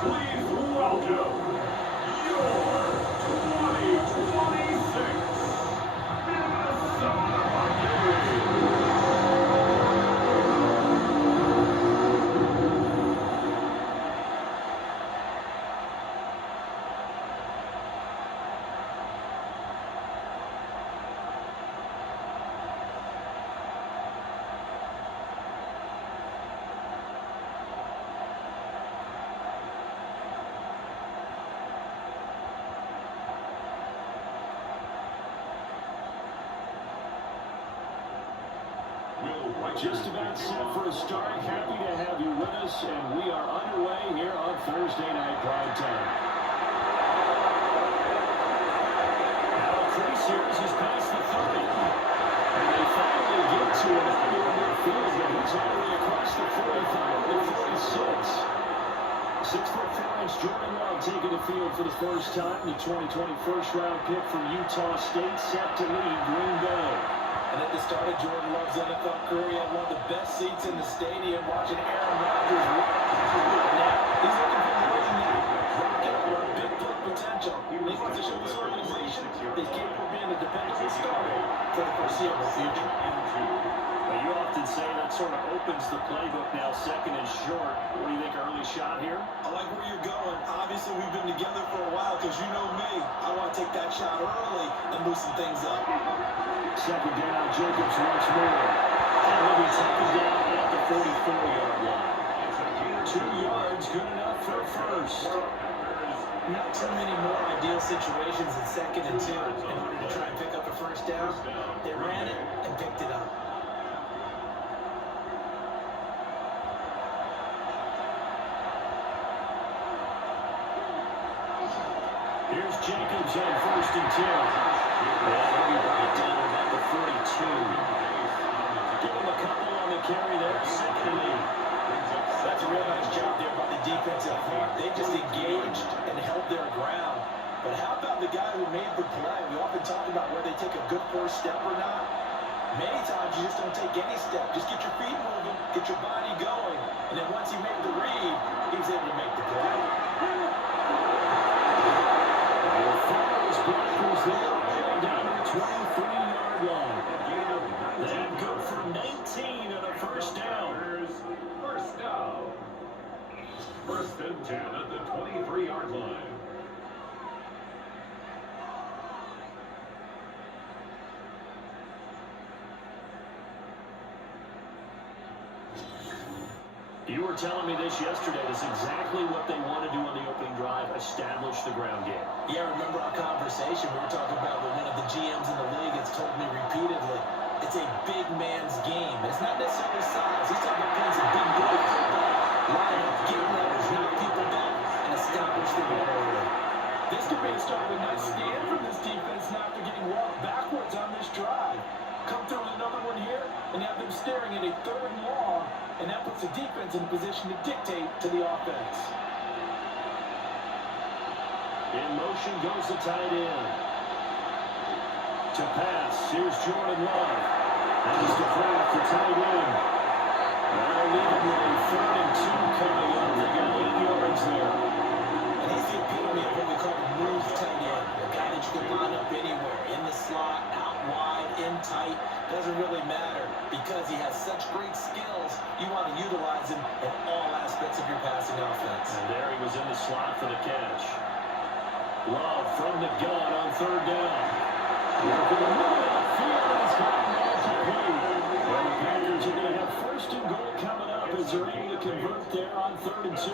Please welcome your 2026 Minnesota Vikings. We're just about set for a start. Happy to have you with us, and we are underway here on Thursday Night Prime Time. Now, Chris here as he's past the 30. And they finally get to an outdoor midfield, but he's all the way across the 45 to 46. 6'4" Jordan Love taking the field for the first time. The 2020 first-round pick from Utah State, set to lead Green Bay. And at the start of Jordan Love's NFL career, he had one of the best seats in the stadium watching Aaron Rodgers work. Now, he's looking for more than that. Rocket or big play potential. He wants to show this organization that he's capable of being a dependable starter for the foreseeable future. Well, you often say that sort of opens the playbook now, second and short. What do you think, early shot here? I like where you're going. Obviously, we've been together for a while because you know me. I want to take that shot early and loosen things up. Second down, Jacobs once more. And he'll be taken down at the 44-yard line. 2 yards, good enough for a first. Not too many more ideal situations in second and 2 in order to try and pick up a first down. They ran it and picked it up. Here's Jacobs on first and 10. Well, he'll be brought down about the 42. Give him a couple on the carry there, second and 8. That's a real nice job there by the defensive front. They just engaged and held their ground. But how about the guy who made the play? We often talk about where they take a good first step or not. Many times you just don't take any step. Just get your feet moving, get your body going. And then once he made the read, he was able to make the play. Blockers there, down to the 23-yard line. That good for 19 and a first down. First down. First and 10 at the 23-yard line. You were telling me this yesterday. This is exactly what they want to do on the opening drive, establish the ground game. Yeah, remember our conversation? We were talking about what one of the GMs in the league has told me repeatedly. It's a big man's game. It's not necessarily size. He's talking about playing some big boy football. Line up, get letters, knock people down, and establish the run early. This could be a start of a nice stand from this defense now after getting walked backwards on this drive. Come through with another one here and have them staring at a third and long, and that puts the defense in a position to dictate to the offense. In motion goes the tight end. To pass, here's Jordan Love. And he's to throw off the tight end. That'll leave him with a 3rd and 2 coming up. They got 8 yards there. And he's the epitome of what we call a move tight end. A guy that you can line up anywhere. In the slot, out wide, in tight. Doesn't really matter because he has such great skills. You want to utilize him in all aspects of your passing offense. And there he was in the slot for the catch. Love from the gun on 3rd down. Working the middle of the field, and he's got a complete. Well, the Packers are going to have 1st and goal coming up as they're able to convert there on 3rd and 2.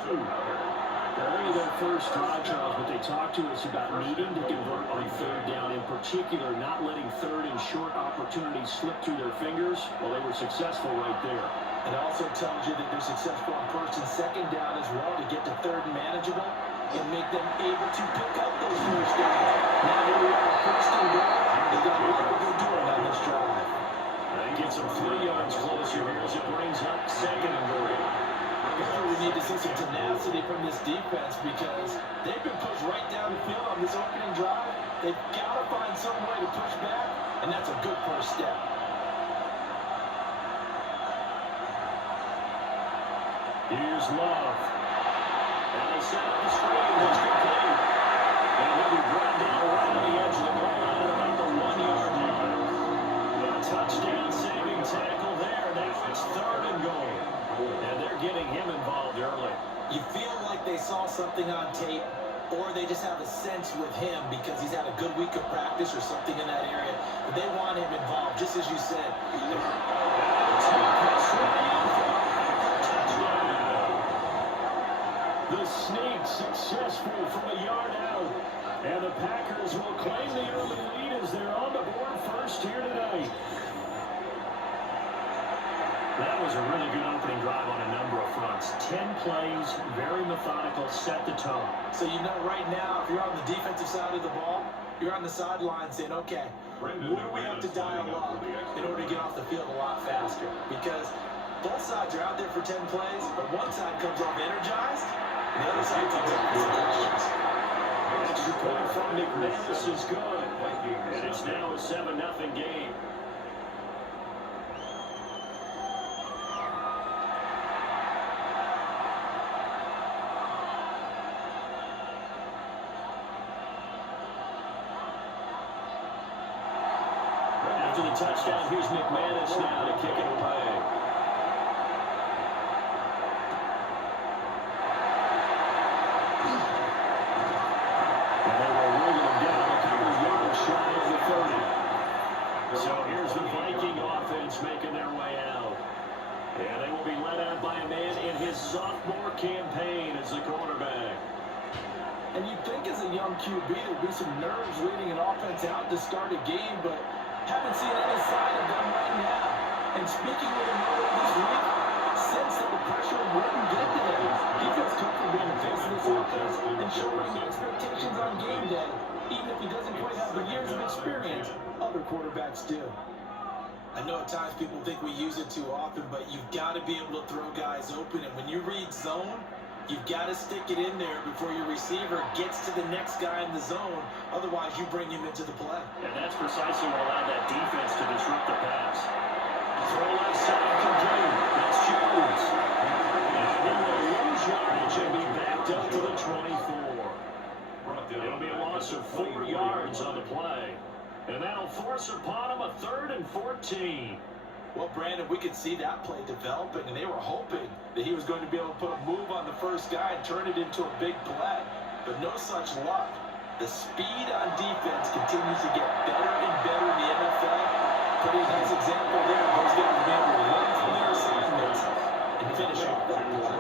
Early their first drive, Charles, but they talked to us about needing to convert on 3rd down, in particular, not letting 3rd and short opportunities slip through their fingers. Well, they were successful right there. It also tells you that they're successful on 1st and 2nd down as well to get to 3rd and manageable and make them able to pick up those first downs. Now here we are, 1st and goal. They got to like what they're doing on this drive. They get some 3 yards closer here as it brings up 2nd and goal. We need to see some tenacity from this defense because they've been pushed right down the field on this opening drive. They've got to find some way to push back, and that's a good first step. Here's Love. And they set up they saw something on tape, or they just have a sense with him because he's had a good week of practice or something in that area. But they want him involved, just as you said. The sneak successful from a yard out. And the Packers will claim the early lead as they're on the board first here tonight. That was a really good opening drive on a number of fronts. 10 plays, very methodical, set the tone. So you know right now, if you're on the defensive side of the ball, you're on the sideline saying, okay, what do we have to dial up in order to get off the field a lot faster? Because both sides are out there for 10 plays, but one side comes off energized, and the other side comes off with some questions. Extra point from McManus is good. And it's now a 7-0 game. After the touchdown, here's McManus now to kick it away. And they will wiggle him down a couple of yards shy of the 30. So here's the Viking offense making their way out. And they will be led out by a man in his sophomore campaign as the quarterback. And you'd think as a young QB there'd be some nerves leading an offense out to start a game, but haven't seen any sign of them right now. And speaking with him earlier this week, sense that the pressure wouldn't get to him. Defense comfortable in the face of this offense and showing the expectations on game day, even if he doesn't quite have the years of experience other quarterbacks do. I know at times people think we use it too often, but you've got to be able to throw guys open. And when you read zone, you've got to stick it in there before your receiver gets to the next guy in the zone. Otherwise, you bring him into the play. And that's precisely what allowed that defense to disrupt the pass. Throw left side complete. That's Jones. And he will lose yardage and be backed up to the 24. It'll be a loss of 4 yards on the play. And that'll force upon him a 3rd and 14. Well, Brandon, we could see that play developing, and they were hoping that he was going to be able to put a move on the first guy and turn it into a big play. But no such luck. The speed on defense continues to get better and better in the NFL. Pretty nice example there. Those guys being able to run from their assignments and finish off that play.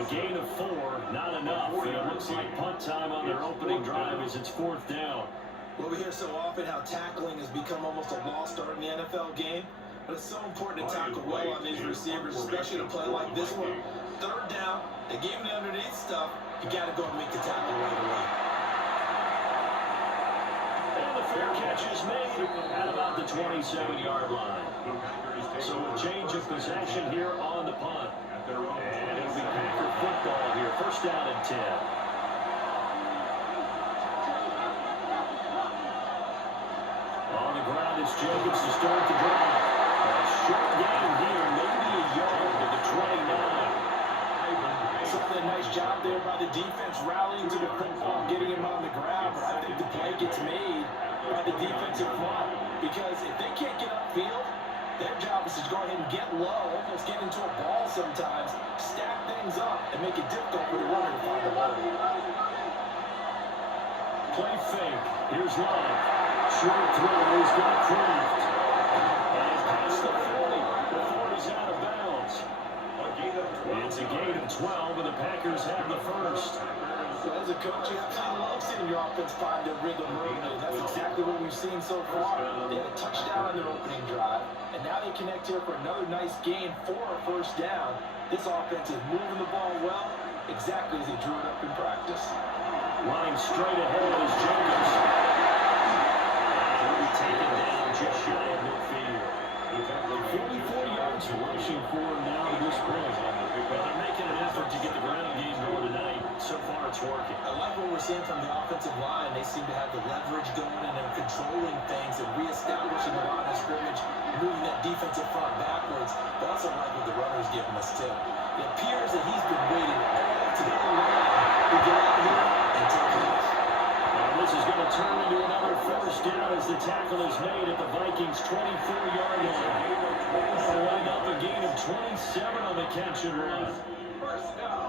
A gain of 4, not enough. And it looks like punt time on their opening drive as it's 4th down. Well, we hear so often how tackling has become almost a lost art in the NFL game. But it's so important to tackle well on these receivers, especially to play like this one. 3rd down, they gave him the underneath stuff. You got to go and make the tackle right away. And the fair catch is made at about the 27-yard line. So a change of possession here on the punt. And it'll be Packer football here. 1st down and 10. On the ground is Jacobs to start the drive. A short game here, maybe a yard to the 29. Certainly a nice job there by the defense rallying to the football, getting him on the ground. But I think the play gets made by the defensive front because if they can't get upfield, their job is to go ahead and get low, almost get into a ball sometimes, stack things up, and make it difficult for the runner to find the ball. Play fake. Here's Love. Short throw. He's got Kraft. And past the 40 before he's out of bounds. It's a gain of 12, and the Packers have the first. So as a coach, you absolutely love seeing your offense find their rhythm early, and that's exactly what we've seen so far. They had a touchdown on their opening drive, and now they connect here for another nice gain for a 1st down. This offense is moving the ball well, exactly as they drew it up in practice. Running straight ahead is Jacobs. And he'll be taken down just shy of midfield. 44 yards rushing for him now to this point. But they're making an effort to get the ground game going tonight. So far, it's working. I like what we're seeing from the offensive line. They seem to have the leverage going and they're controlling things and reestablishing the line of scrimmage, moving that defensive front backwards. But I also like what the runner's giving us, too. It appears that he's been waiting all to the line to get out here and take it off. This is going to turn into another 1st down as the tackle is made at the Vikings' 24-yard line. They'll wind up a gain of 27 on the catch and run.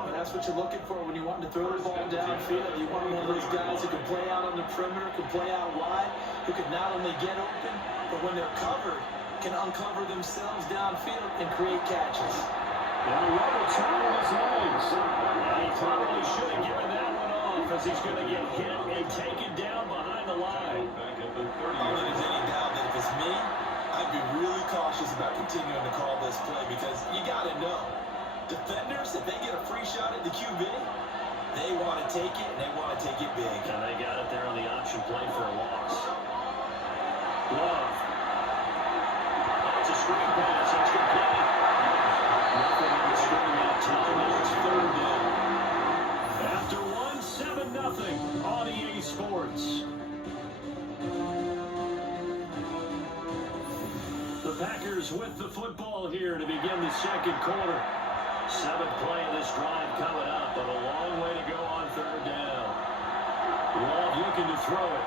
And I've That's what you're looking for when you want to throw the ball downfield. You want one of those guys who can play out on the perimeter, can play out wide, who can not only get open, but when they're covered, can uncover themselves downfield and create catches. Now Roberts hurt his legs. And he probably should have given that one off as he's going to get hit and taken down behind the line. I don't think there's any doubt that if it's me, I'd be really cautious about continuing to call this play because you got to know. Defenders, if they get a free shot at the QB, they want to take it, and they want to take it big. And they got it there on the option play for a loss. Love. That's a screen pass. That's complete. Nothing on the screen that time. It's third down. After 1, 7-0 on EA Sports. The Packers with the football here to begin the second quarter. 7th play of this drive coming up, but a long way to go on third down. Love looking to throw it.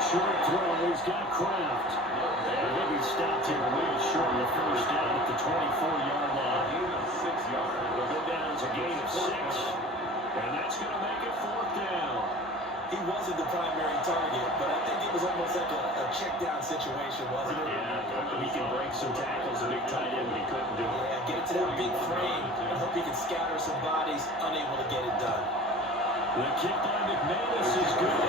Short throw, he's got Kraft. And he'll be stopped here way short of the first down at the 24-yard line. 6 yards. We'll go down as a gain of 6, and that's going to make it 4th down. He wasn't the primary target, but I think it was almost like a check-down situation, wasn't it? Yeah, he can break some tackles, a big tight end, but he couldn't do it. Yeah, get it to that big frame and hope he can scatter some bodies, unable to get it done. The kick by McManus is good.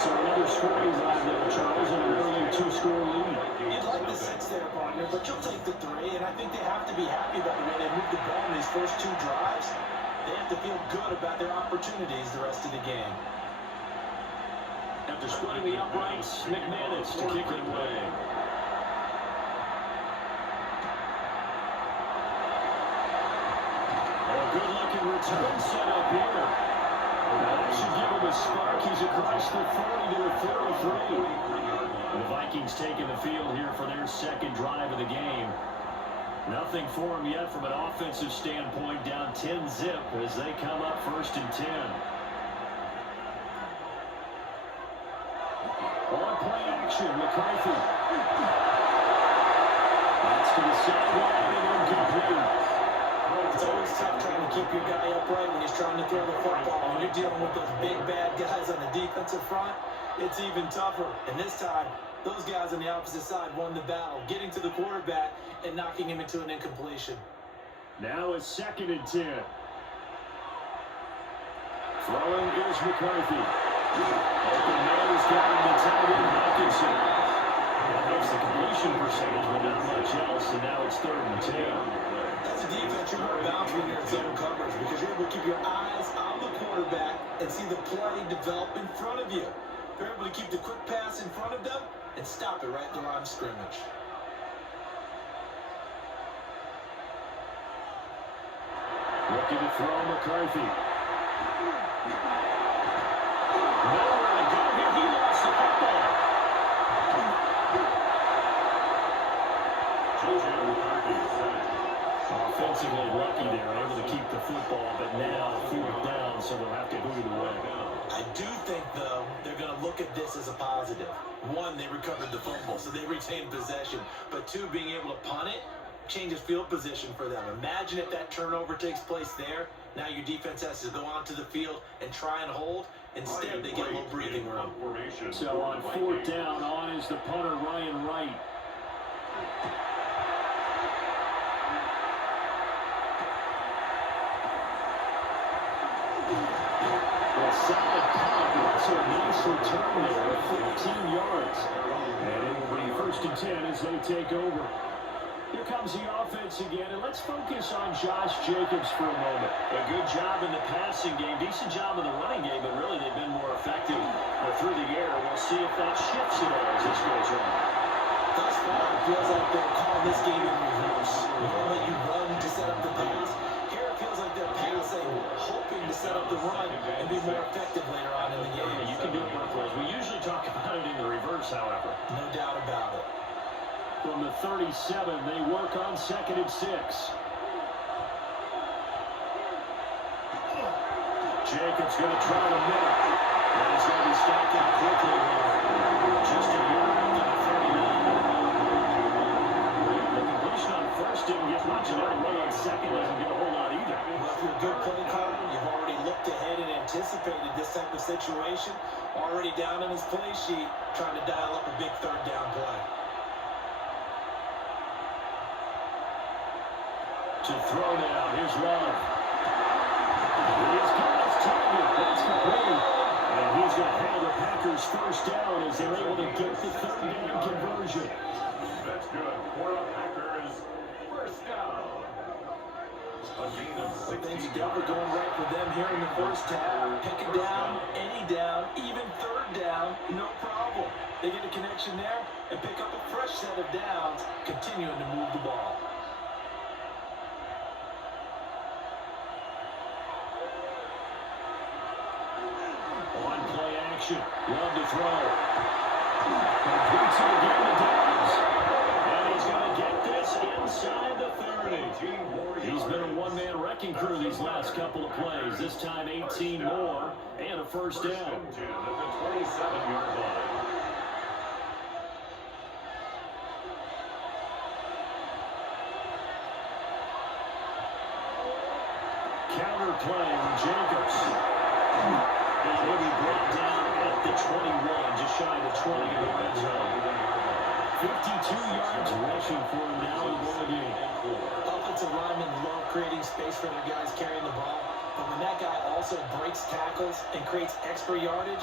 So another scoring drive there, Charles, and an early 2-score lead. You'd like the 6 there, partner, but you'll take the 3, and I think they have to be happy about the way they moved the ball in these first 2 drives. They have to feel good about their opportunities the rest of the game. After splitting the uprights, McManus to kick it away. A good-looking return set up here. That should give him a spark. He's across the 40 to the 33. The Vikings taking the field here for their second drive of the game. Nothing for them yet from an offensive standpoint, down 10-zip as they come up 1st and 10. On play action, McCarthy. That's to the sideline and incomplete. It's always tough trying to keep your guy upright when he's trying to throw the football. When you're dealing with those big, bad guys on the defensive front, it's even tougher. And this time, those guys on the opposite side won the battle, getting to the quarterback and knocking him into an incompletion. Now it's 2nd and 10. Throwing is McCarthy. Open man has got him to tight end Hawkinson. That makes the completion percentage, but not much else, and now it's 3rd and 10. As a defense, you're more bound when you're in zone coverage because you're able to keep your eyes on the quarterback and see the play develop in front of you. You're able to keep the quick pass in front of them and stop it right at the line of scrimmage. Looking to throw McCarthy. Nowhere to go here. He lost the football. Offensively lucky there, able to keep the football, but now 4th down, so they'll have to boot it away. I do think, though, they're going to look at this as a positive. 1, they recovered the fumble, so they retained possession. But 2, being able to punt it changes field position for them. Imagine if that turnover takes place there. Now your defense has to go onto the field and try and hold. Instead, they get a little breathing room. So on 4th down, on is the punter, Ryan Wright. A solid punt, also a nice return there of 14 yards. And it will be 1st and 10 as they take over. Here comes the offense again, and let's focus on Josh Jacobs for a moment. A good job in the passing game, decent job in the running game, but really they've been more effective through the air. We'll see if that shifts at all as this goes on. Thus far, it feels like they're calling this game in reverse. We're going to let you run to set up the pass. Here it feels like they're passing, hoping to set up the run and be more effective later on in the game. You can do it both ways. We usually talk about it in the reverse, however. No doubt about it. From the 37, they work on 2nd and 6. Jacobs going to try to middle. And he's going to be stopped out quickly. Just a yard to the 39. The completion on 1st first didn't get much, and that run on second doesn't get a whole lot either. Well, if you're a good play caller, you've already looked ahead and anticipated this type of situation. Already down on his play sheet, trying to dial up a big third down play. To throw now, here's Love. He's got his target. That's complete. And he's going to have the Packers first down as they're able to get the third down conversion. That's good. For the Packers, first down. Things are definitely going right for them here in the first half. Pick it down, any down, even third down, no problem. They get a connection there and pick up a fresh set of downs, continuing to move the ball. On play action. Love to throw. Completes it again to Dobbs. And he's going to get this inside the 30. He's been a one-man wrecking crew these last couple of plays. This time 18 more and a first down. At the 27-yard line. Counter play on Jacobs. And he'll be brought down at the 21, just shy of the 20 in the red zone. 52 yards rushing for him now in the ball game. Offensive linemen love creating space for their guys carrying the ball, but when that guy also breaks tackles and creates extra yardage,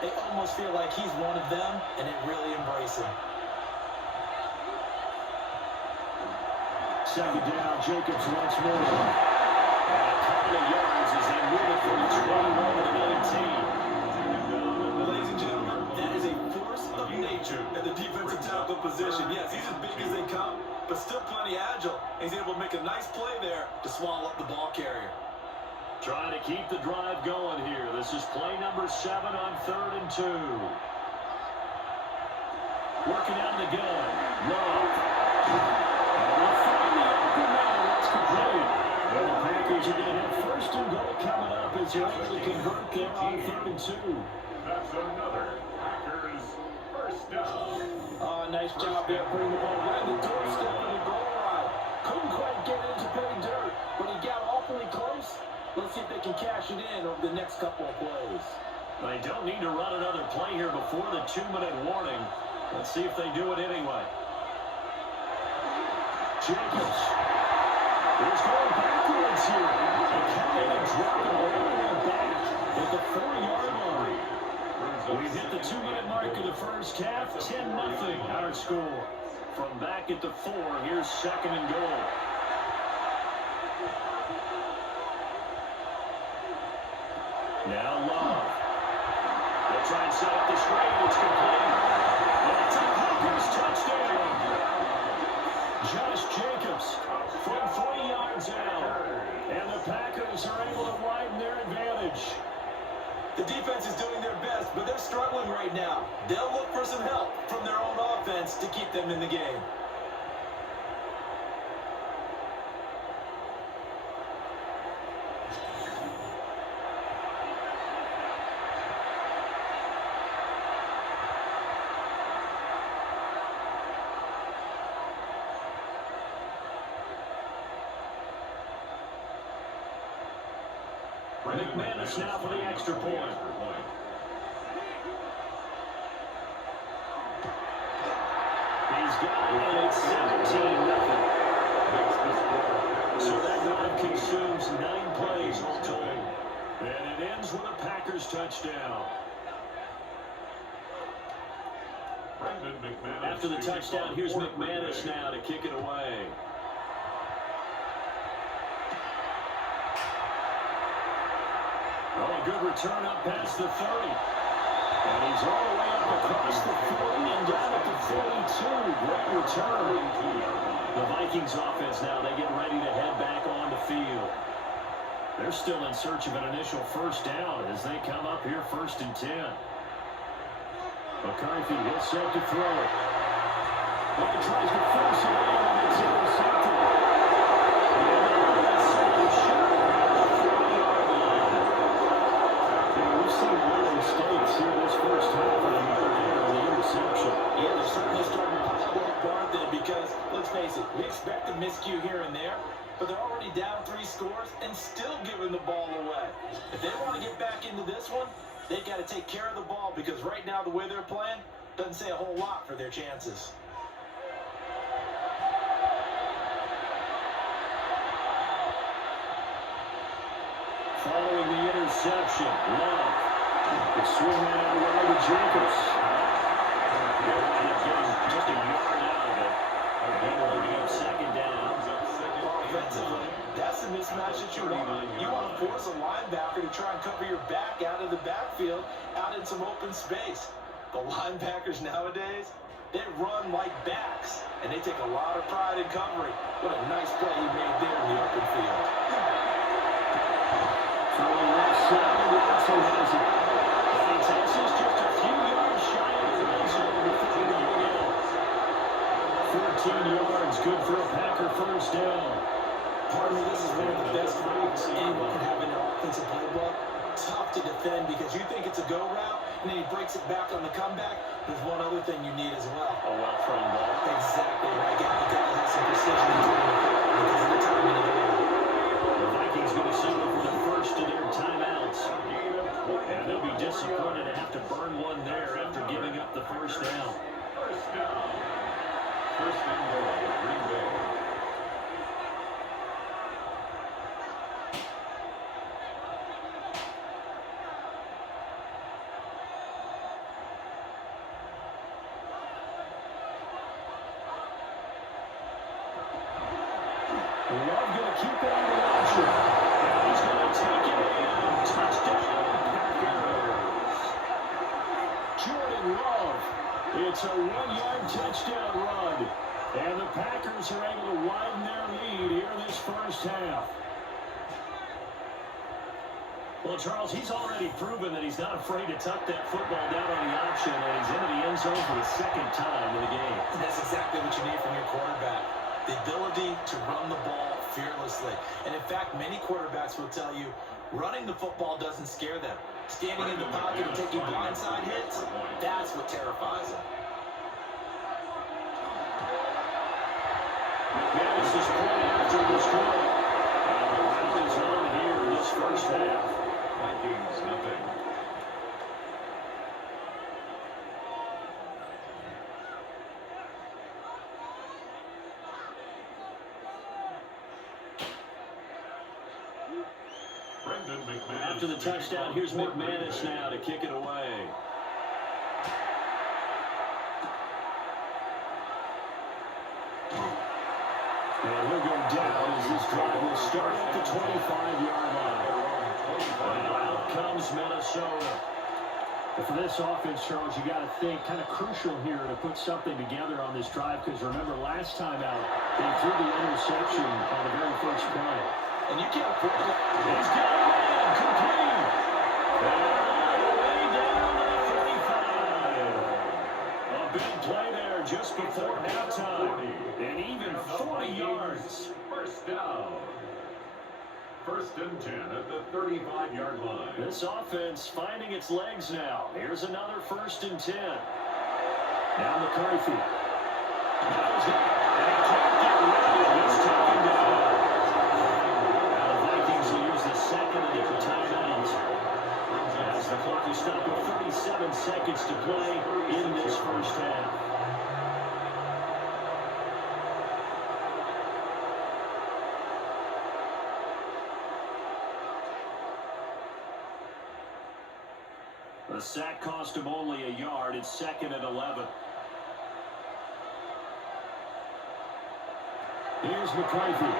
they almost feel like he's one of them, and it really embraces him. Second down, Jacobs once more. And a couple of yards as they move it from the 21 to the 19. Ladies and gentlemen, that is a force of nature at the defensive tackle position. Yes, he's as big as they come, but still plenty agile. He's able to make a nice play there to swallow up the ball carrier. Trying to keep the drive going here. This is play number 7 on 3rd and 2. Working out the gun. Love. And they'll find the open man. That's complete. And the Packers are going to have first and goal coming up as they're able to convert there on 3rd and 2. That's another Packers first down. Nice job there, putting the ball right in the doorstep of the goal line. Couldn't quite get it into pay dirt, but he got awfully close. Let's see if they can cash it in over the next couple of plays. They don't need to run another play here before the 2-minute warning. Let's see if they do it anyway. Jacobs. He's going backwards here. They can't even drop it all the way back at the 4-yard line. We hit the 2-minute mark of the first half. 10-0 our score. From back at the 4, here's 2nd and goal. Now Love. They'll try and set up the screen. It's complete. It's a Packers touchdown. Josh Jacobs from 3 yards out. And the Packers are able to widen their advantage. The defense is doing their best, but they're struggling right now. They'll look for some help from their own offense to keep them in the game. McManus now for the extra point. He's got it, and it's 17-0. So that drive consumes 9 plays all told. And it ends with a Packers touchdown. After the touchdown, here's McManus now to kick it away. Oh, a good return up past the 30. And he's all the way up across the 40 and down at the 42. Great return. The Vikings offense now, they get ready to head back on the field. They're still in search of an initial first down as they come up here 1st and 10. McCarthy gets set to throw. But he tries to force it in and it's intercepted. We've seen a lot of mistakes here this first half of the year on the interception. Yeah, they're certainly starting to pile up guard there because, let's face it, we expect the miscues the way. If they want to get back into this one, they've got to take care of the ball because right now the way they're playing doesn't say a whole lot for their chances. Following the interception, Love. The swing out away to Jacobs. Just a yard out of it. They're looking up second down. Offensively, that's the mismatch that you want. You want to force a linebacker to try and cover your back out of the backfield, out in some open space. The linebackers nowadays, they run like backs, and they take a lot of pride in covering. What a nice play he made there in the open field. Throwing left side, Watson has it. And Texas just a few yards shy of the red zone before going out. 14 yards, good for a Packer first down. Pardon me, this is one of the best routes anyone can have in their offensive playbook. Tough to defend because you think it's a go route, and then he breaks it back on the comeback. There's one other thing you need as well. A well-thrown ball. Exactly right. You got to have some precision in throwing the football because of the timing of the ball. The Vikings going to settle for the first of their timeouts. And they'll be disappointed to have to burn one there after giving up the first down. First down. First and goal, Green Bay. Love going to keep it on the option. And he's going to take it in. Touchdown, Packers. Jordan Love. It's a 1-yard touchdown run. And the Packers are able to widen their lead here this first half. Well, Charles, he's already proven that he's not afraid to tuck that football down on the option, and he's into the end zone for the second time in the game. That's exactly what you need from your quarterback. The ability to run the ball fearlessly. And in fact, many quarterbacks will tell you running the football doesn't scare them. Standing in the pocket and taking blindside hits, that's what terrifies them. McManus is playing after the score. And the round is on here in this first half. Vikings, nothing. After the touchdown, here's McManus now to kick it away. And he'll go down as this drive will start at the 25-yard line. And out comes Minnesota. But for this offense, Charles, you got to think kind of crucial here to put something together on this drive because remember last time out, they threw the interception on the very first play. And you can't afford that. He's got it in, complete. And way down to the 45. A big play there just before halftime. And even 40 yards. First down. First and 10 at the 35-yard line. This offense finding its legs now. Here's another first and 10. Now McCarthy. Now he's got it. And he can't get rid of it. He's taken down. Now the Vikings will use the second of their timeouts. As the clock is stopped with 37 seconds to play in this first half. The sack cost him only a yard. It's second and 11. Here's McCarthy.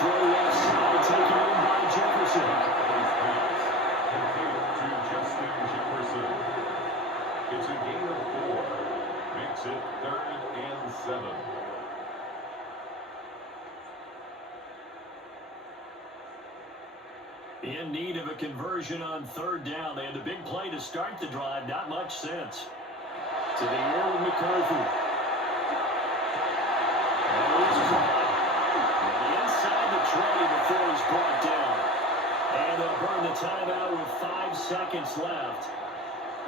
Throw left side, taken in by Jefferson. To Justin Jefferson. It's a gain of 4. Makes it 3rd and 7. In need of a conversion on third down. They had the big play to start the drive. Not much sense. To the air with McCarthy. And he's caught. And inside the tray before he's brought down. And they'll burn the timeout with 5 seconds left.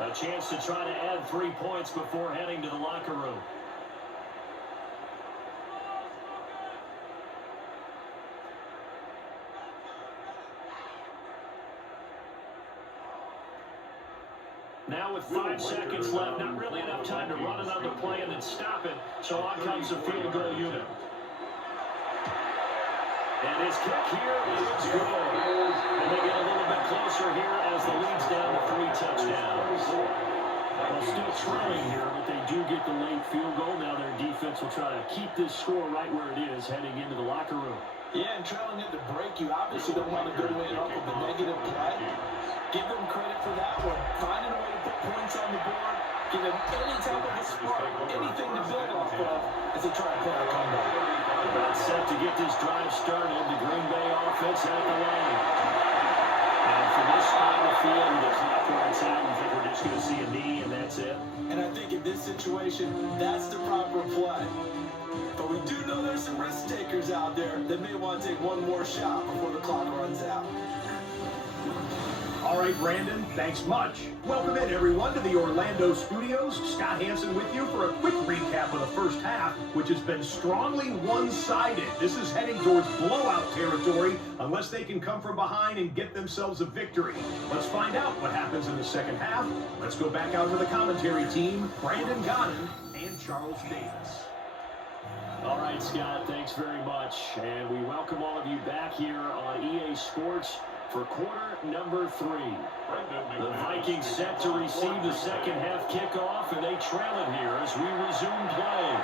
A chance to try to add 3 points before heading to the locker room. Now with 5 seconds left, not really enough time to run it on the play and then stop it. So on comes the field goal unit. And his kick here is good. And they get a little bit closer here as the lead's down to 3 touchdowns. Well, still trailing here, but they do get the late field goal. Now their defense will try to keep this score right where it is heading into the locker room. Yeah, and trailing at the break, you obviously don't want to go in off of a negative play. Give them credit for that one. Finding a way to put points on the board, give them any type of a spark, anything to build off of as they try to play a comeback. About set to get this drive started. The Green Bay offense at the line. And for this spot in the field, the clock runs out. I think we're just going to see a knee, and that's it. And I think in this situation, that's the proper play. But we do know there's some risk takers out there that may want to take one more shot before the clock runs out. All right, Brandon, thanks much. Welcome in, everyone, to the Orlando studios. Scott Hansen with you for a quick recap of the first half, which has been strongly one-sided. This is heading towards blowout territory unless they can come from behind and get themselves a victory. Let's find out what happens in the second half. Let's go back out to the commentary team, Brandon Godden and Charles Davis. All right, Scott, thanks very much. And we welcome all of you back here on EA Sports for quarter number 3. The Vikings set to receive the second half kickoff, and they trail it here as we resume play.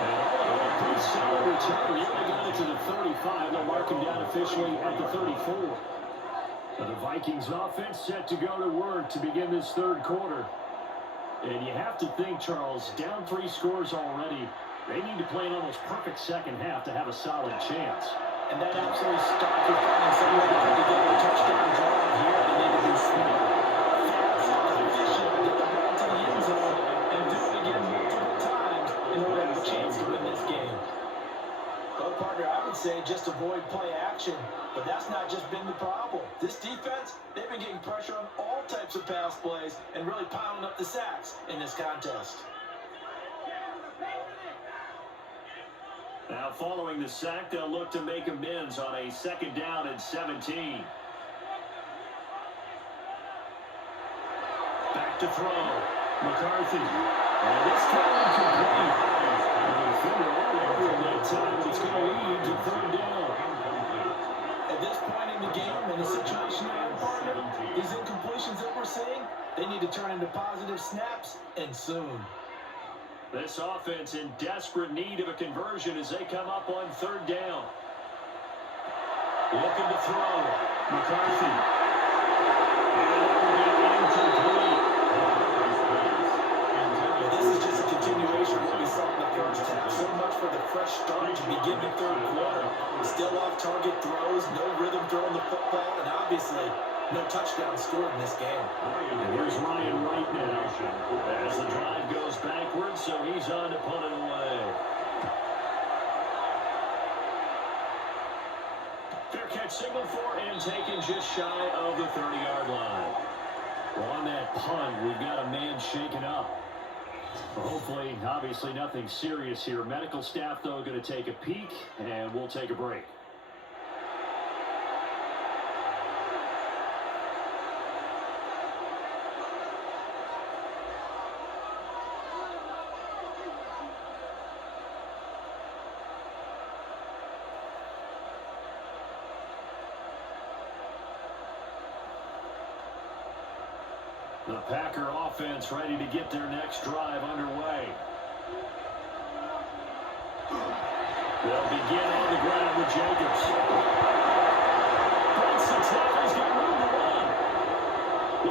And all a pretty solid return. They got it to the 35. They'll mark him down officially at the 34. But the Vikings offense set to go to work to begin this third quarter. And you have to think, Charles, down 3 scores already. They need to play an almost perfect second half to have a solid chance. And that absolutely stopped with finding some way to put together a touchdown drive here. They need to be smart, fast, efficient, get the ball to the end zone, and do it again multiple times in order to have a chance to win this game. Well, partner, I would say just avoid play action, but that's not just been the problem. This defense, they've been getting pressure on all types of pass plays and really piling up the sacks in this contest. Now, following the sack, they'll look to make amends on a 2nd down and 17. Back to throw. McCarthy. And this time incomplete. The defender all over him that time. It's going to lead to 3rd down. At this point in the game, in the situation they're in, partner, these incompletions that we're seeing, they need to turn into positive snaps, and soon. This offense in desperate need of a conversion as they come up on 3rd down. Looking to throw. McCarthy. And incomplete. This is just a continuation of what we saw in the first half. So much for the fresh start to begin the third quarter. Still off-target throws, no rhythm throwing the football, and obviously no touchdown scored in this game. And here's Ryan right now as the drive goes backwards, so he's on to punt it away. Fair catch signal for and taken just shy of the 30-yard line. Well, on that punt, we've got a man shaken up. Well, hopefully, obviously nothing serious here. Medical staff, though, going to take a peek, and we'll take a break. The Packer offense ready to get their next drive underway. They'll begin on the ground with Jacobs. Breaks the tackles, got room to run.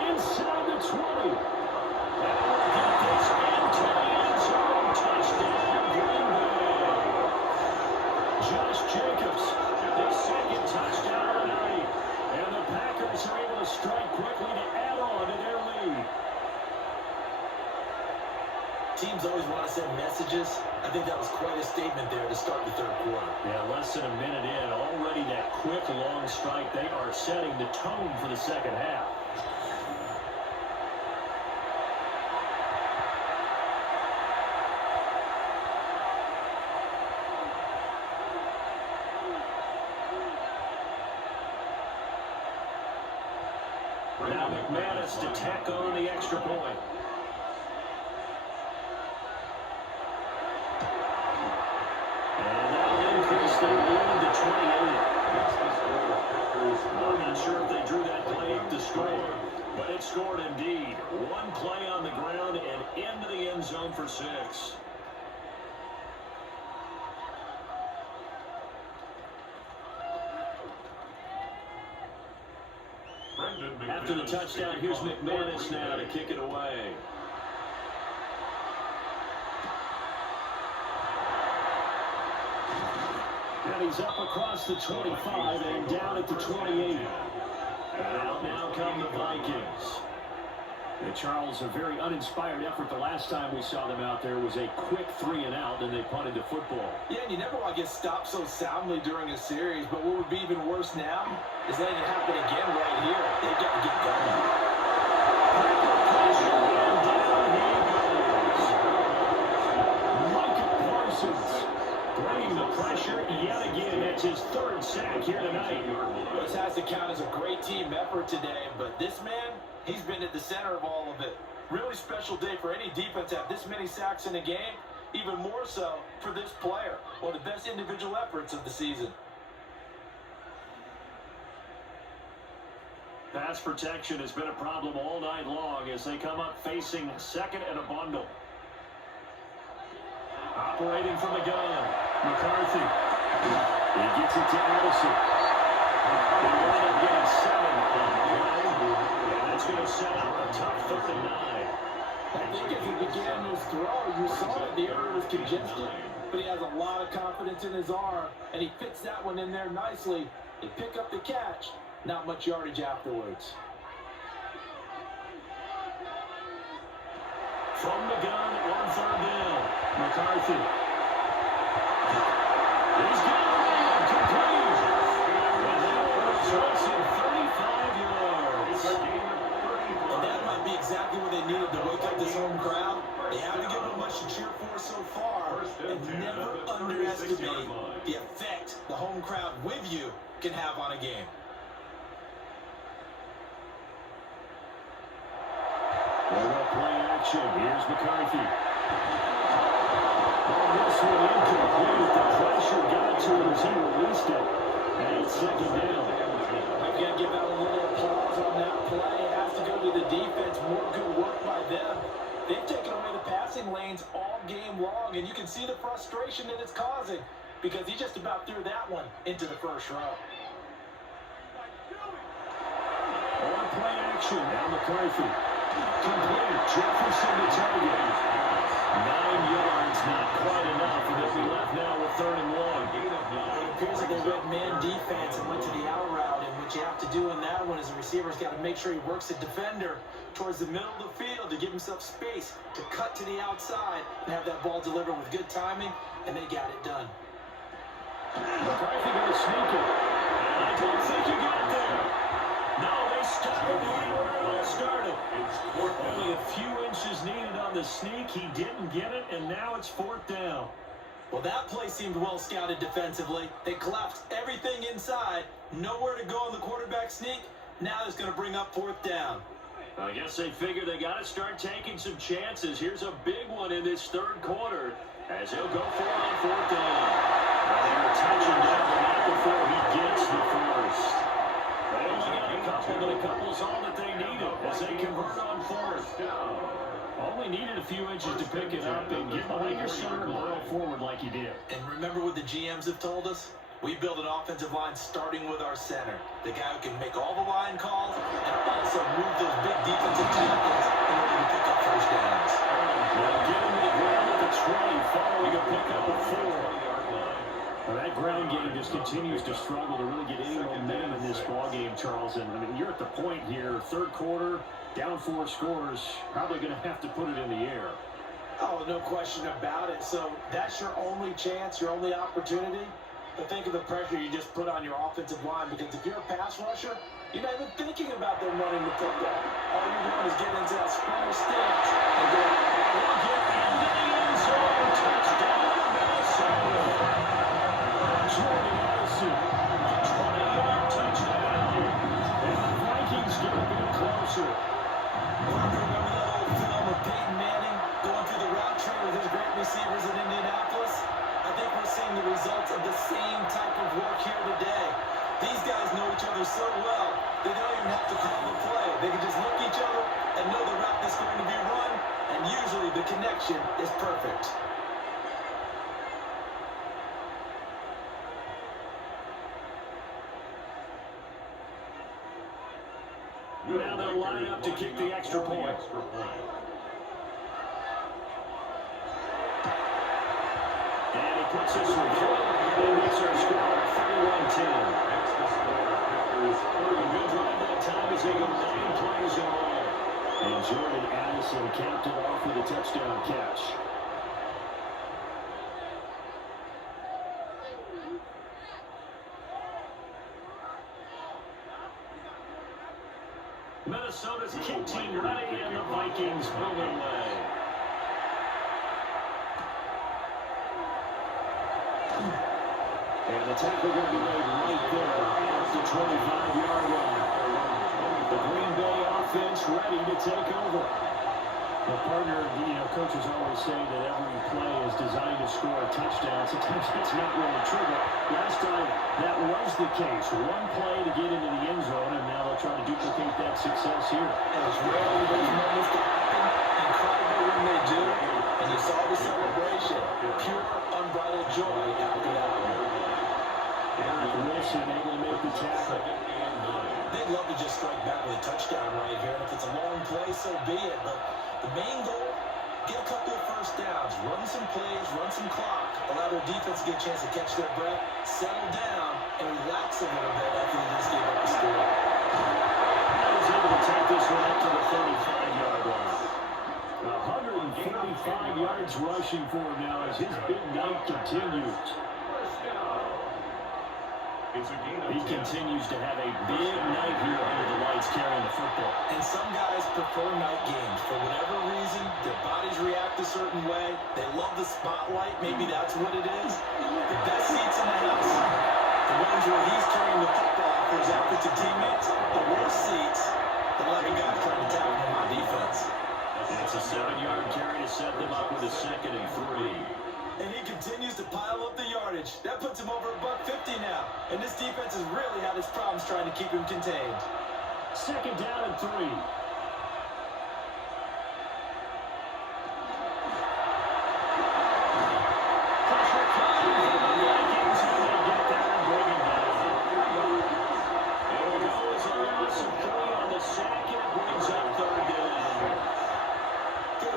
Inside the 20. And we'll get this into the end zone. Touchdown, Green Bay. Josh Jacobs, his 2nd touchdown of the night. And the Packers are able to strike quickly to add on to their lead. Teams always want to send messages. I think that was quite a statement there to start the third quarter. Yeah, less than a minute in. Already that quick, long strike. They are setting the tone for the second half. Now McManus to tack on the extra point. And that'll increase their lead to 28. I'm not sure if they drew that play up to score, but it scored indeed. One play on the ground and into the end zone for 6. After the touchdown, here's McManus now to kick it away. And he's up across the 25 and down at the 28. And out now come the Vikings. And Charles, a very uninspired effort the last time we saw them out there was a quick 3-and-out, and they punted the football. Yeah, and you never want to get stopped so soundly during a series, but what would be even worse now is letting it happen again right here. They've got to get going. Pressure, and down he goes. Micah Parsons bringing the pressure yet again. That's his 3rd sack here tonight. This has to count as a great team effort today, but this man, he's been at the center of all of it. Really special day for any defense to have this many sacks in a game, even more so for this player. One of the best individual efforts of the season. Pass protection has been a problem all night long as they come up facing 2nd and a bundle. Operating from the gun, McCarthy. He gets it to Addison. They wind up getting 7 on the play, and that's going to set up a tough 3rd and 9. I think as he began his throw, you saw that the area was congested, but he has a lot of confidence in his arm, and he fits that one in there nicely. They pick up the catch, not much yardage afterwards. From the gun on 3rd down, McCarthy. He's got it complete. And that was Johnson, 35 yards. And that might be exactly what they needed to wake up this home crowd. They haven't given them much to cheer for so far, and never underestimate the effect the home crowd with you can have on a game. Play action. Here's McCarthy. This one incomplete. The pressure got to him as he released it. And it's 2nd down. I've got to give out a little applause on that play. It has to go to the defense. More good work by them. They've taken away the passing lanes all game long, and you can see the frustration that it's causing because he just about threw that one into the first row. On play action. Now McCarthy. Complete. Jefferson to target. 9 yards, not quite enough, and they'll be left now with 3rd and 1. It appears that they read man defense and went to the out route, and what you have to do in that one is the receiver's got to make sure he works the defender towards the middle of the field to give himself space to cut to the outside and have that ball delivered with good timing, and they got it done. McCarthy going to sneak it. And I don't think he got there. No, they started right where they started. Only a few inches needed on the sneak. He didn't get it, and now it's 4th down. Well, that play seemed well scouted defensively. They collapsed everything inside. Nowhere to go on the quarterback sneak. Now it's going to bring up 4th down. I guess they figure they got to start taking some chances. Here's a big one in this 3rd quarter as he'll go for it on 4th down. They were touching down the net before he gets the first. They only got a couple, but a couple's all that they needed as they convert on 4th down. Only needed a few inches to pick it up and get behind your center and roll forward like he did. And remember what the GMs have told us? We build an offensive line starting with our center. The guy who can make all the line calls and also move those big defensive tackles in order to pick up first downs. Well, get him to the ground at the 20 following a pickup of 4. Well, that ground game just continues to struggle to really get any momentum in this ball game, Charles. And I mean, you're at the point here, 3rd quarter, down 4 scores, probably going to have to put it in the air. Oh, no question about it. So that's your only chance, your only opportunity. But think of the pressure you just put on your offensive line, because if you're a pass rusher, you're not even thinking about them running the football. All you're doing is getting into that sprinter stance and going, we'll get into the end zone. Touchdown, Minnesota. Jordan Addison, 20-yard touchdown. And the Vikings get a bit closer. They can just look at each other and know the route that's going to be run, and usually the connection is perfect. Now they'll line up to kick the extra point. And he puts this one through. And makes our score 31-10. A good drive that time as they go 9 plays in a row. And Jordan Addison capped it off with a touchdown catch. Minnesota's kick team ready, and the Vikings move away. And the tackle going to be made right there at the 25-yard line. The Green Bay offense ready to take over. The partner, coaches always say that every play is designed to score a touchdown. Sometimes that's not really true, but last time that was the case. One play to get into the end zone, and now they'll try to duplicate that success here. And it's rarely those moments that happen. Incredible when they do. And you saw the celebration. Pure, unbridled joy after that one. Eric Wilson able to make the tackle. They'd love to just strike back with a touchdown right here. And if it's a long play, so be it. But the main goal, get a couple of first downs, run some plays, run some clock, allow their defense to get a chance to catch their breath, settle down, and relax a little bit after they just gave up the score. Now he's able to take this one up to the 35-yard line. 145 yards rushing for him now as his big night continues. He continues to have a big night here under the lights carrying the football. And some guys prefer night games. For whatever reason, their bodies react a certain way. They love the spotlight. Maybe that's what it is. The best seats in the house, the ones where he's carrying the football for his offensive teammates. The worst seats, the 11 guys trying to tackle him on defense. It's a 7-yard carry to set them up with a 2nd and 3. And he continues to pile up the yardage. That puts him over $150 now. And this defense has really had its problems trying to keep him contained. 2nd down and 3. Pressure coming from the Vikings, and they get that and bring him down. There we go. It's a loss of 3 on the sack, and it brings up 3rd down.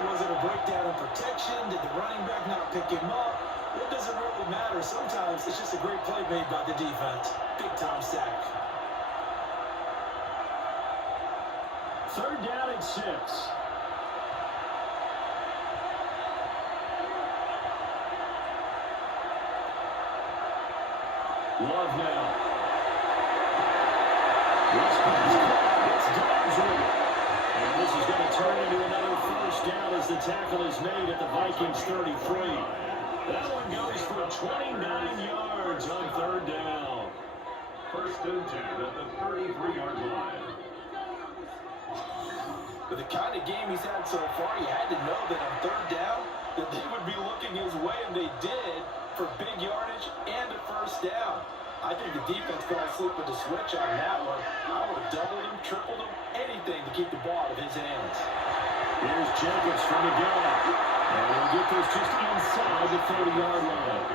Was it a breakdown in protection? Did the running back not pick him up? What does it really matter? Sometimes it's just a great play made by the defense. Big-time sack. 3rd down and 6. Love now. This pass gets Dobbs with it. And this is going to turn into another 1st down as the tackle is made at the Vikings 33. That one goes for 29 yards on 3rd down. 1st and 10 at the 33-yard line. With the kind of game he's had so far, you had to know that on 3rd down, that they would be looking his way, and they did, for big yardage and a 1st down. I think the defense fell asleep with the switch on that one. I would have doubled him, tripled him, anything to keep the ball out of his hands. Here's Jacobs from the gun. And he'll get this just inside the 30-yard line.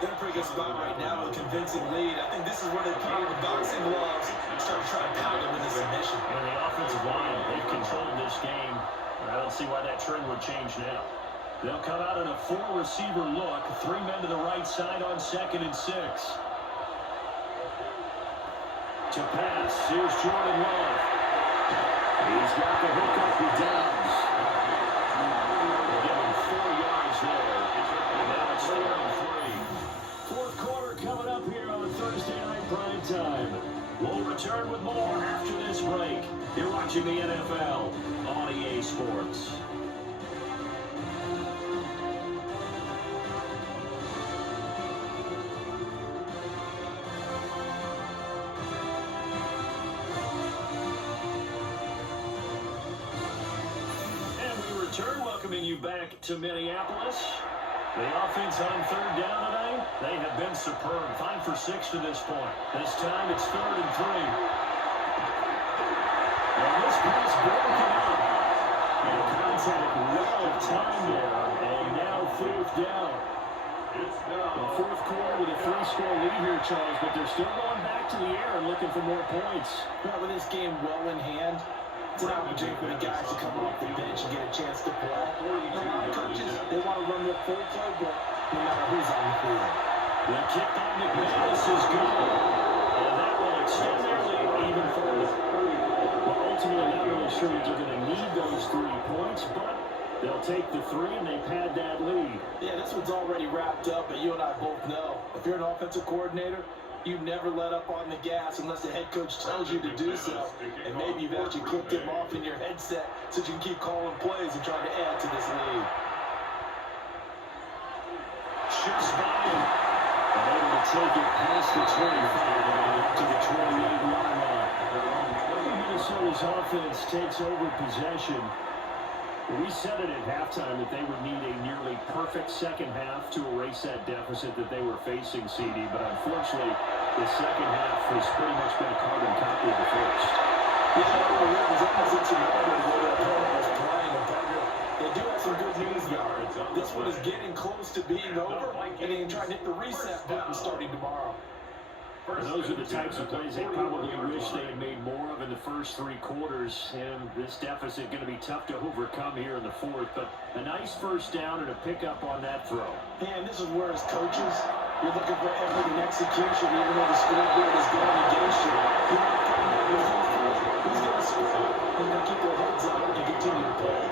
They're in a pretty good spot right now with a convincing lead. I think this is where they put on the boxing gloves and start trying to pound him into submission. And the offensive line, they've controlled this game. I don't see why that trend would change now. They'll come out in a 4-receiver look. 3 men to the right side on 2nd and 6. To pass, here's Jordan Love. He's got the hook up with Dobbs. They'll give him 4 yards there. And now it's 3rd and 3. 4th quarter coming up here on Thursday night prime time. We'll return with more after this break. You're watching the NFL on EA Sports. Welcoming you back to Minneapolis. The offense on 3rd down today, they have been superb. 5 for 6 to this point. This time it's 3rd and 3. pass broken up. And contact well timed there. And now fourth down. It's now. The fourth quarter with a 3-score lead here, Charles, but they're still going back to the air and looking for more points. Well, with this game well in hand, it's an opportunity for the guys to come off the bench and get a chance to play. A lot of coaches, they want to run their full playbook no matter who's on the field. The kick by McManus is good. And that will extend their lead even further. Well, ultimately, not really sure that they're going to need those 3 points, but they'll take the 3 and they pad that lead. Yeah, this one's already wrapped up, but you and I both know, if you're an offensive coordinator, you never let up on the gas unless the head coach tells you to do so. And maybe you've actually clicked him off in your headset so you can keep calling plays and trying to add to this lead. Shifts by him. And able to take it past the 25 and up to the 28-yard line. Minnesota's offense takes over possession. We said it at halftime that they would need a nearly perfect second half to erase that deficit that they were facing, CD, but unfortunately, the second half has pretty much been a carbon copy of the first. Yeah, it was opposite Chicago where their opponent was playing a better. They do have some good news though. This one is getting close to being over, and they can try to hit the reset button starting tomorrow. And those are the types of plays they probably wish they had made more of in the first 3 quarters. And this deficit going to be tough to overcome here in the fourth. But a nice first down and a pickup on that throw. And this is where, as coaches, you're looking for effort and execution, even though the scoreboard is going against you. You want to find out who's going to score. They're going to keep their heads up and continue to play.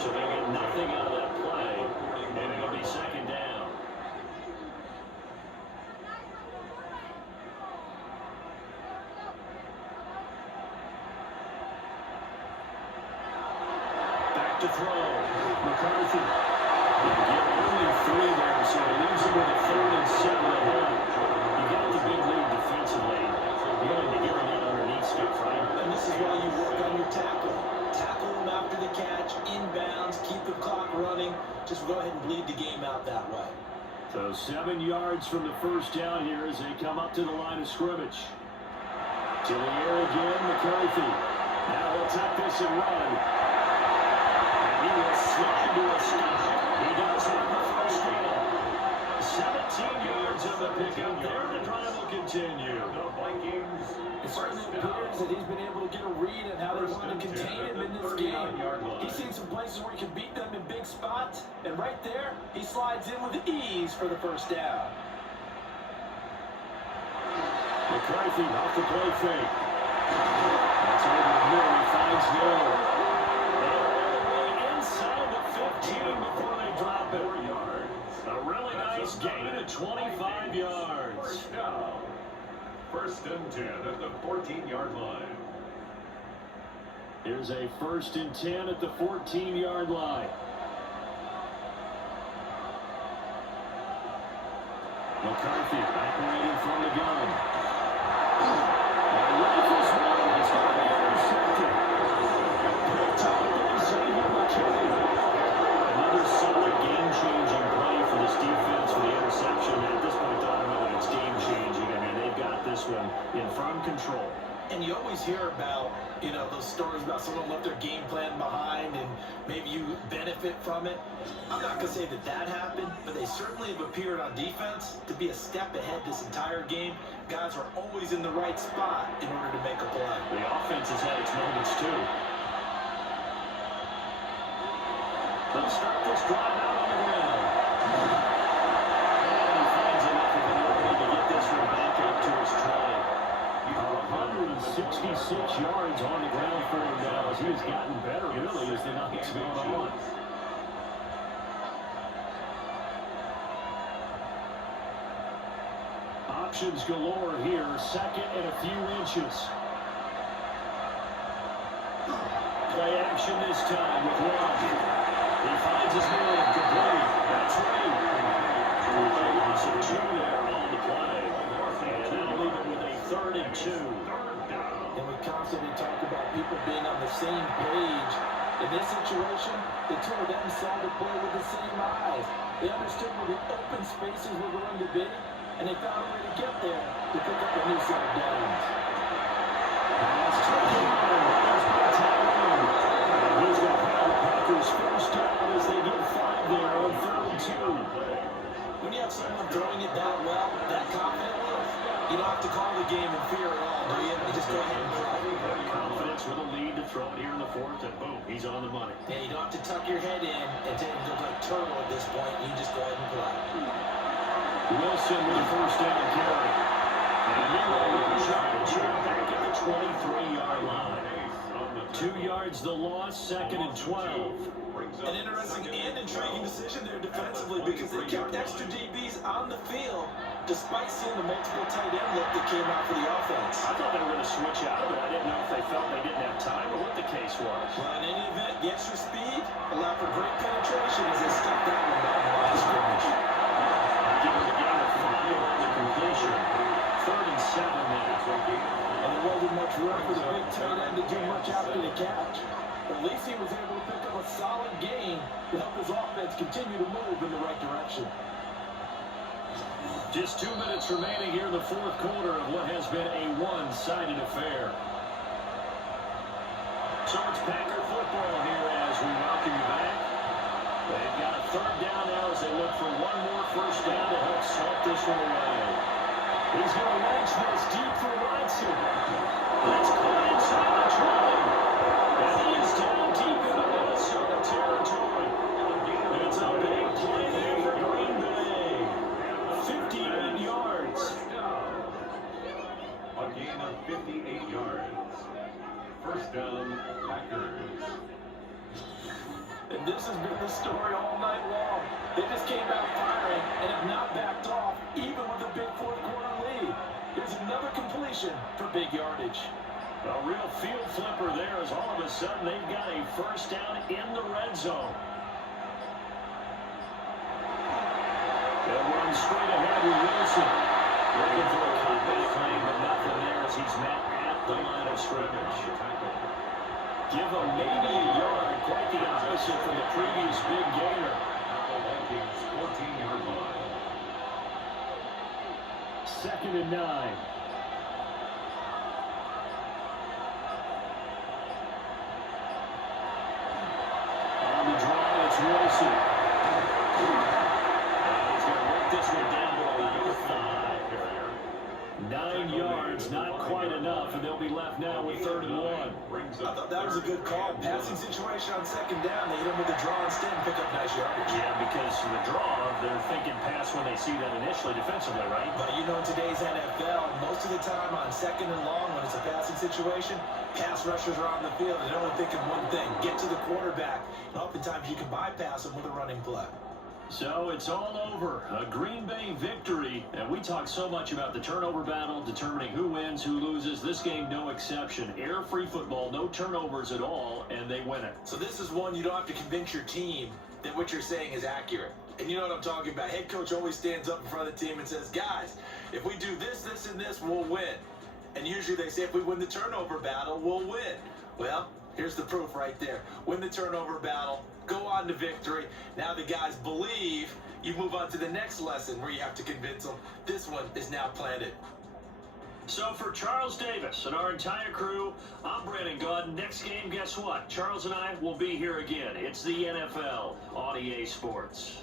So they get nothing out of that play. And it'll be second down. To throw. McCarthy. Only 3 there, so it leaves him with a 3rd and 7 at home. You got the big lead defensively. Willing to get him that underneath stuff, right? And this is why you work on your tackle. Tackle him after the catch, inbounds, keep the clock running. Just go ahead and bleed the game out that way. So 7 yards from the first down here as they come up to the line of scrimmage. To the air again, McCarthy. Now he'll tuck this and run. He will slide to a stop. He does have the first down. 17 yards on the pickup there. The drive will continue. The Vikings. It certainly appears that he's been able to get a read on how they want to contain him in this game. He's seen some places where he can beat them in big spots. And right there, he slides in with ease for the first down. McCarthy off the play fake. That's over the middle. He finds no. Inside the 15 before they drop it. 4 yards. A really nice gain of 25 yards. First down. 1st and 10 at the 14-yard line. Here's a 1st and 10 at the 14-yard line. McCarthy operating from the gun. And rifles one. It's going to be intercepted. Picked up by Xavier McKinney. Another solid game-changing play for this defense for the interception. At this point, I don't know that it's game-changing. I mean, they've got this one in firm control. And you always hear about, those stories about someone left their game plan behind and maybe you benefit from it. I'm not going to say that happened, but they certainly have appeared on defense to be a step ahead this entire game. Guys are always in the right spot in order to make a play. The offense has had its moments, too. They'll start this drive out on the ground. And he finds enough of an opening to get this one back up to his try. 166 yards on the ground for him now as he has gotten better, really, as the night's gone on. Options galore here. 2nd and a few inches. Play action this time with Love. He finds his man complete. That's right. Loss of 2 there on the play. And that'll leave it with a 3rd and 2. And we constantly talk about people being on the same page. In this situation, the two of them saw the play with the same eyes. They understood where the open spaces were going to be, and they found a way to get there to pick up a new set of downs. Pass taken by Rodgers by Packers first down as they get 5 there on 3rd and 2. When you have someone throwing it that well, that confidently, you don't have to call the game in fear at all, do you? You just go ahead and play. Confidence with a lead to throw it here in the 4th, and boom, he's on the money. Yeah, you don't have to tuck your head in and take it like turtle at this point. You just go ahead and play. Wilson with a first down carry. And Leroy back at the 23-yard line. 2 yards the loss, 2nd and 12. An interesting and intriguing decision there defensively because they kept extra DBs on the field despite seeing the multiple tight end look that came out for the offense. I thought they were going to switch out of it. I didn't know if they felt they didn't have time or what the case was. Well, in any event, the extra speed allowed for great penetration as they stuck that one down the line of scrimmage. Given the game of 5 on the completion. 3rd and 7 now. And there wasn't much room for the big tight end to do much after the catch. But at least he was able to pick up a solid gain to help his offense continue to move in the right direction. Just 2 minutes remaining here in the 4th quarter of what has been a one-sided affair. So it's Packer football here as we welcome you back. They've got a 3rd down now as they look for one more first down to help salt this one away. He's going to launch this deep for Watson. That's caught inside the 20. And he is down deep into Minnesota territory. It's a big play there for Green Bay. 58 yards. A gain of 58 yards. First down, Packers. And this has been the story all night long. They just came out firing and have not backed off, even with a big 4th quarter lead. Here's another completion for big yardage. A real field flipper there as all of a sudden they've got a first down in the red zone. They'll run straight ahead with Wilson. Looking for a cutback lane, but nothing there as he's met at the line of scrimmage. Give him maybe a yard, quite the opposite from the previous big gainer. Vikings 14-yard line. 2nd and 9. On the drive, it's Wilson. And he's going to work this one down to the 5. 9 yards, not quite enough, and they'll be left now with 3rd and 1. I thought that was a good call. Passing situation on 2nd down. They hit him with a draw instead and pick up nice yardage. Yeah, because of the draw, they're thinking pass when they see that initially defensively, right? But you know, in today's NFL, most of the time on 2nd and long, when it's a passing situation, pass rushers are on the field. They're only thinking one thing, get to the quarterback. And oftentimes you can bypass them with a running play. So it's all over. A Green Bay victory. And we talk so much about the turnover battle, determining who wins, who loses. This game, no exception. Air-free football, no turnovers at all, and they win it. So this is one you don't have to convince your team that what you're saying is accurate. And you know what I'm talking about. Head coach always stands up in front of the team and says, guys, if we do this, this, and this, we'll win. And usually they say if we win the turnover battle, we'll win. Well, here's the proof right there. Win the turnover battle. Go on to victory. Now the guys believe. You move on to the next lesson where you have to convince them. This one is now planted. So for Charles Davis and our entire crew, I'm Brandon Gauden. Next game, guess what? Charles and I will be here again. It's the NFL on EA Sports.